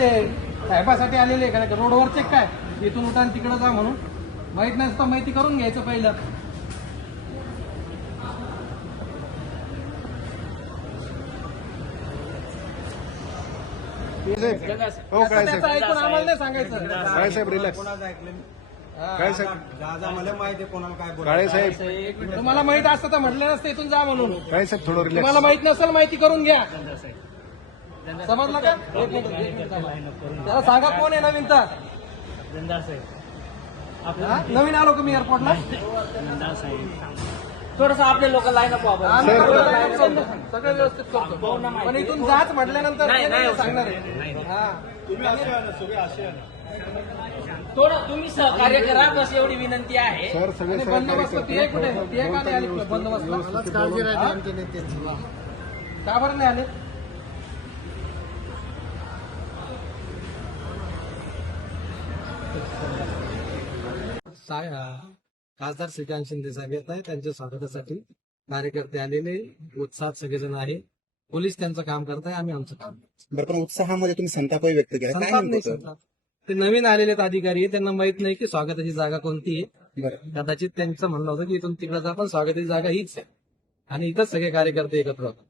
ते साहेबासाठी आलेले का रोडवरचे काय इथून उठा आणि तिकडे जा म्हणून माहित नसतं माहिती करून घ्यायचं पहिलं. हो काय त्याचं साहेब, ऐकून आम्हाला नाही सांगायचं. काळे साहेब रिलॅक्स. काय साहेब, मला माहिती आहे कोणाला काय काळे साहेब, तुम्हाला माहित असतं तर म्हटलं नसतं इथून जा म्हणून. काय साहेब थोडं रिलॅक्स. तुम्हाला माहित नसेल माहिती करून घ्या. समजलं का? एक मिनिट थांबा. त्याला सांगा कोण आहे नवीन तर. हा? नवीन आलो का मी एअरपोर्टला? थोडस आपल्या लोक लाईन अप आम्ही सगळं व्यवस्थित करतो पण इथून जाच म्हटल्यानंतर ते नाही सांगणार आहे. हा. थोडं तुम्ही सहकार्य करा बस एवढी विनंती आहे. सर सगळे आणि सहकारी बंदोबस्त ती आहे कुठे? ती आहे का नाही आली बंदोबस्त? का बरं नाही आले? खासदार श्रीकांत शिंदे साहेब येत आहे. त्यांच्या स्वागतासाठी कार्यकर्ते आलेले उत्साहात सगळेजण आहे. पोलीस त्यांचं काम करत आहे, आम्ही आमचं काम करतो. बरं, पण उत्साहामध्ये तुम्ही संतापही व्यक्त केला काय संताप नाही नेमकं? संताप. ते नवीन आलेले अधिकारी आहे, त्यांना माहित नाही की स्वागताची जागा कोणती आहे. बरं, कदाचित त्यांचं म्हणणं होतं की इथून तिकडे जा पण स्वागताची जागा हीच आहे आणि इथंच सगळे कार्यकर्ते एकत्र होतात.